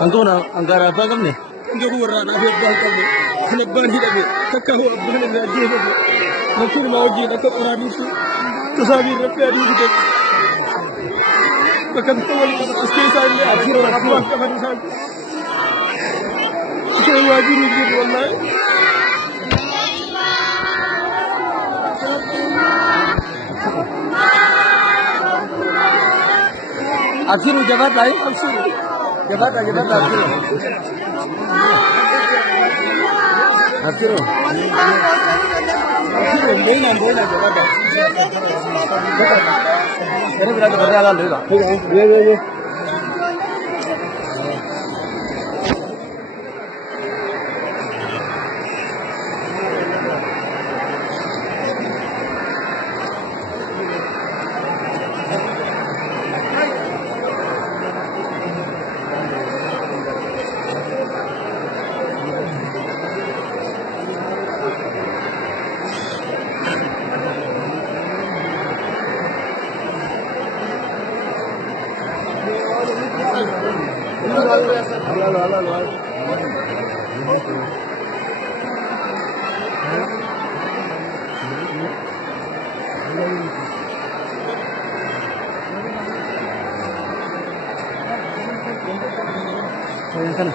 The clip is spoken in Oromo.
Angkona angkara apa kamu nih? Enggak kurang ada bakal lebar hidup kakak abang yang dia itu mungkin mau dia nak orang itu kesabi repair itu bahkan kalau kita askeri saja akhir apa kabar saja saya wajib itu wallahi Akhir jabat lain akhir jabat akhir akhir boina jabat ini berada pada alam juga ya Sana.